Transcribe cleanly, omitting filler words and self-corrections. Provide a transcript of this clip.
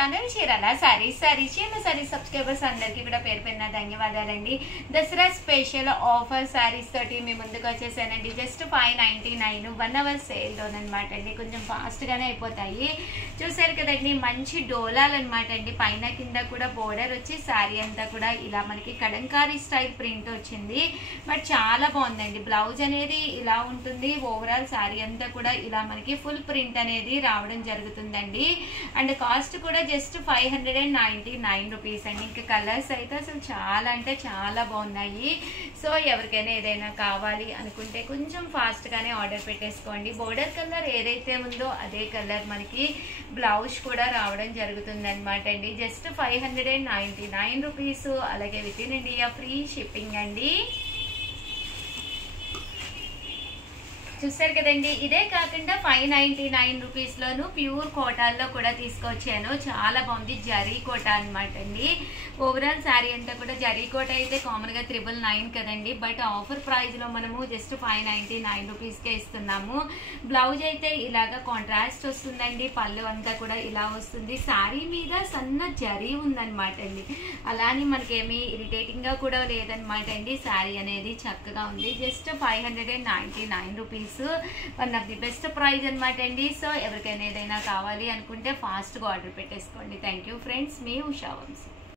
Channel Chirala saris subscribers అందరికీ కూడా పేరు పేరున ధన్యవాదాలండి. దసరా స్పెషల్ ఆఫర్ సారీస్ తోటి మీ ముందుకు వచ్చేసానండి. జస్ట్ 599 1 అవర్ సేల్ లోనమాట అండి. కొంచెం ఫాస్ట్ గానే అయిపోతాయి. చూసారు కదండి, మంచి డోలాలు అనమాట అండి. పైన కింద కూడా బోర్డర్ వచ్చి సారీ అంతా కూడా ఇలా మనకి కలంకారీ స్టైల్ ప్రింట్ వచ్చింది. బట్ చాలా బాగుందండి. బ్లౌజ్ అనేది ఇలా ఉంటుంది. ఓవరాల్ సారీ అంతా కూడా ఇలా మనకి ఫుల్ ప్రింట్ అనేది రావడం జరుగుతుందండి. అండ్ కాస్ట్ కూడా జస్ట్ 599 రూపీస్ అండి. ఇంకా కలర్స్ అయితే అసలు చాలా అంటే చాలా బాగున్నాయి. సో ఎవరికైనా ఏదైనా కావాలి అనుకుంటే కొంచెం ఫాస్ట్ గానే ఆర్డర్ పెట్టేసుకోండి. బోర్డర్ కలర్ ఏదైతే ఉందో అదే కలర్ మనకి బ్లౌజ్ కూడా రావడం జరుగుతుంది అనమాట అండి. Just 599 rupees. అలాగే within India free shipping అండి. చూసారు కదండి, ఇదే కాకుండా 599 రూపీస్ లోను ప్యూర్ కోటాల్లో కూడా తీసుకొచ్చాను. చాలా బాగుంది. జరీ కోట అనమాట అండి. ఓవరాల్ శారీ అంతా కూడా జరీ కోట అయితే కామన్ గా 999 కదండి. బట్ ఆఫర్ ప్రైస్ లో మనము జస్ట్ 599 రూపీస్ కే ఇస్తున్నాము. బ్లౌజ్ అయితే ఇలాగా కాంట్రాస్ట్ వస్తుందండి. పళ్ళు అంతా కూడా ఇలా వస్తుంది. శారీ మీద సన్న జరీ ఉందన్నమాట అండి. అలానే మనకేమి ఇరిటేటింగ్ గా కూడా లేదనమాట అండి. శారీ అనేది చక్కగా ఉంది. Just 599 rupees. One of the best prize అనమాట అండి. సో ఎవరికైనా ఏదైనా కావాలి అనుకుంటే ఫాస్ట్ గా ఆర్డర్ పెట్టేసుకోండి. థ్యాంక్ యూ ఫ్రెండ్స్, మీ ఉషా వంశీ.